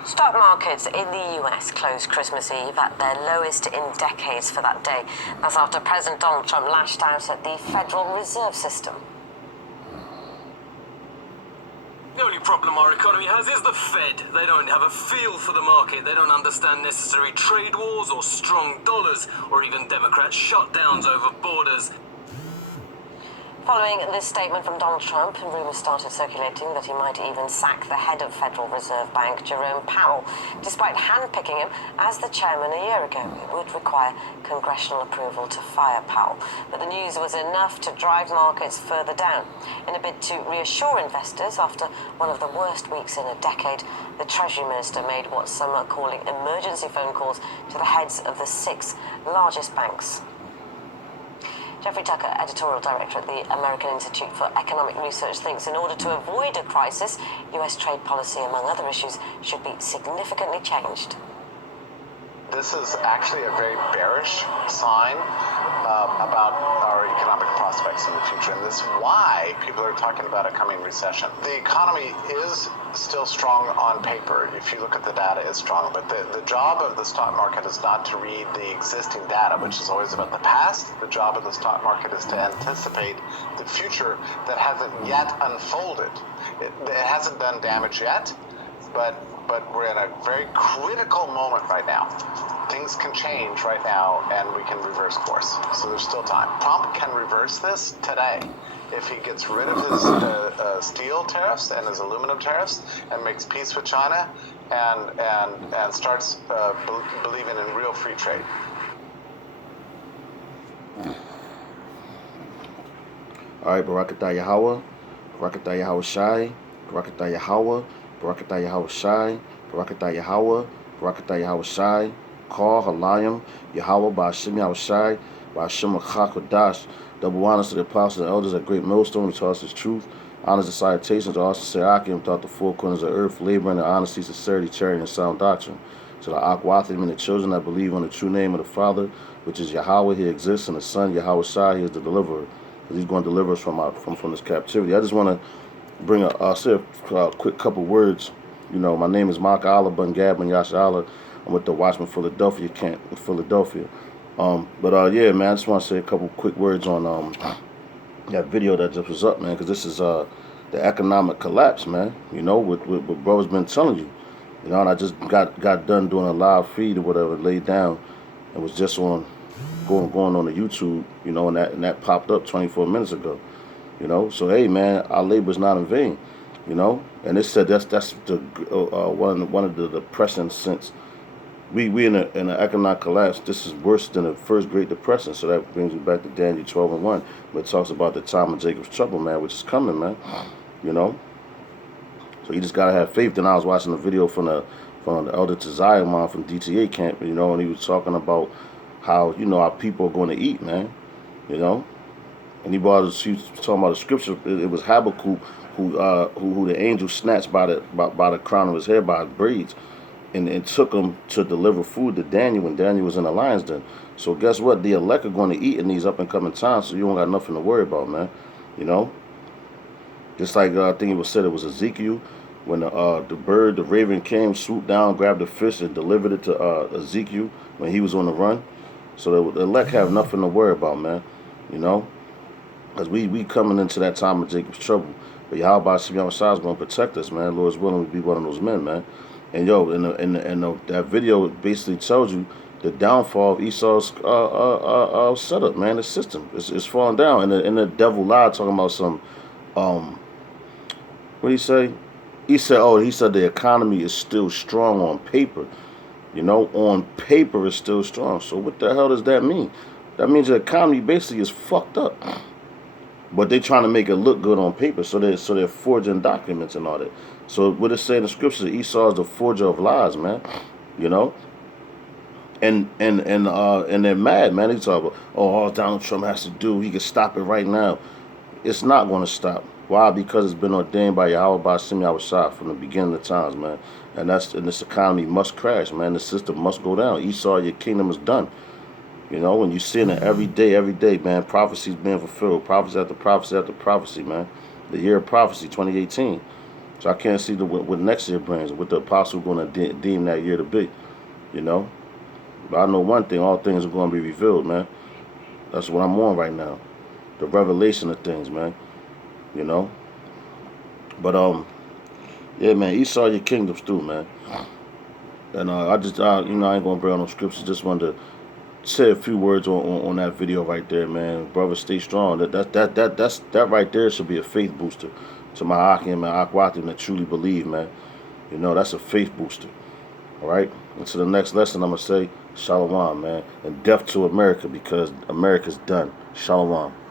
Stock markets in the US closed Christmas Eve at their lowest in decades for that day. That's after President Donald Trump lashed out at the Federal Reserve System. The only problem our economy has is the Fed. They don't have a feel for the market. They don't understand necessary trade wars or strong dollars or even Democrat shutdowns over borders. Following this statement from Donald Trump, rumors started circulating that he might even sack the head of Federal Reserve Bank, Jerome Powell, despite handpicking him as the chairman a year ago. It would require congressional approval to fire Powell, but the news was enough to drive markets further down. In a bid to reassure investors after one of the worst weeks in a decade, the Treasury Minister made what some are calling emergency phone calls to the heads of the 6 largest banks. Jeffrey Tucker, editorial director at the American Institute for Economic Research, thinks in order to avoid a crisis, US trade policy, among other issues, should be significantly changed. This is actually a very bearish sign about our economic prospects in the future, and this is why people are talking about a coming recession. The economy is still strong on paper. If you look at the data, it's strong, but the job of the stock market is not to read the existing data, which is always about the past. The job of the stock market is to anticipate the future that hasn't yet unfolded. It hasn't done damage yet, but we're in a very critical moment right now. Things can change right now, and we can reverse course. So there's still time. Trump can reverse this today if he gets rid of his steel tariffs and his aluminum tariffs and makes peace with China and starts believing in real free trade. All right, Barakatah Yahweh, Barakatah Yahweh Shai, Barakatah Yahweh, Barakatah Yahweh Shai, Barakatah Yahweh, Barakatah Yahweh Shai, Call Halayim, Yahweh, Ba'ashem Yahweh Shai, Ba'ashem Achakodash. Double honors to the apostles and elders at Great Millstone who taught us his truth. Honors and salutations to all sincere Akim throughout the four corners of earth, laboring in honesty, sincerity, charity, and sound doctrine. To the Akwathim and the children that believe on the true name of the Father, which is Yahweh, he exists, and the Son, Yahweh Shai, he is the deliverer. He's going to deliver us from this captivity. I just want to bring a quick couple words. You know, my name is Mark Allah Ben Gab Ben Yasha Allah. I'm with the Watchman Philadelphia camp in Philadelphia. Yeah, man, I just want to say a couple quick words on that video that just was up, man, because this is the economic collapse, man. You know, what brothers been telling you. You know, and I just got done doing a live feed or whatever, laid down, and was just on going on the YouTube, you know, and that popped up 24 minutes ago. You know, so hey, man, our labor is not in vain. You know, and it said that's the one of the depressing since we in an economic collapse. This is worse than the first Great Depression. So that brings me back to Daniel 12:1, where it talks about the time of Jacob's trouble, man, which is coming, man. You know, so you just gotta have faith. Then I was watching a video from the elder Tazaya man from DTA camp, you know, and he was talking about how, you know, our people are going to eat, man. You know, and he was talking about the scripture. It was Habakkuk who the angel snatched by the crown of his head, by his braids, and took him to deliver food to Daniel when Daniel was in the lion's den. So guess what? The elect are going to eat in these up and coming times, so you don't got nothing to worry about, man. You know, just like I think it was said, it was Ezekiel when the raven came, swooped down, grabbed the fish, and delivered it to Ezekiel when he was on the run. So the elect have nothing to worry about, man. You know, because we coming into that time of Jacob's trouble. But Yahweh Shem Shai is going to protect us, man. Lord is willing to be one of those men, man. And yo, that video basically tells you the downfall of Esau's setup, man. The system is falling down. And the devil lied talking about some what did he say? He said the economy is still strong on paper. You know, on paper it's still strong. So what the hell does that mean? That means the economy basically is fucked up. But they trying to make it look good on paper, so they're forging documents and all that. So what it say in the scriptures, Esau is the forger of lies, man. You know, and they're mad, man. They talk about, all Donald Trump has to do, he can stop it right now. It's not going to stop. Why? Because it's been ordained by Yahweh Ba'ashem Yahweh Shai from the beginning of times, man. And this economy must crash, man. The system must go down. Esau, your kingdom is done. You know, when you see it every day, man, prophecies being fulfilled, prophecy after prophecy after prophecy, man. The year of prophecy, 2018. So I can't see what next year brings, what the apostle going to deem that year to be, you know. But I know one thing, all things are going to be revealed, man. That's what I'm on right now. The revelation of things, man, you know. But, yeah, man, Esau your kingdoms too, man. And I ain't going to bring on no scriptures. Just wanted to say a few words on that video right there, man. Brother, stay strong. That right there should be a faith booster to my Akim and Akwatim that truly believe, man. You know, that's a faith booster. All right? And to the next lesson, I'm going to say, Shalom, man. And death to America, because America's done. Shalom.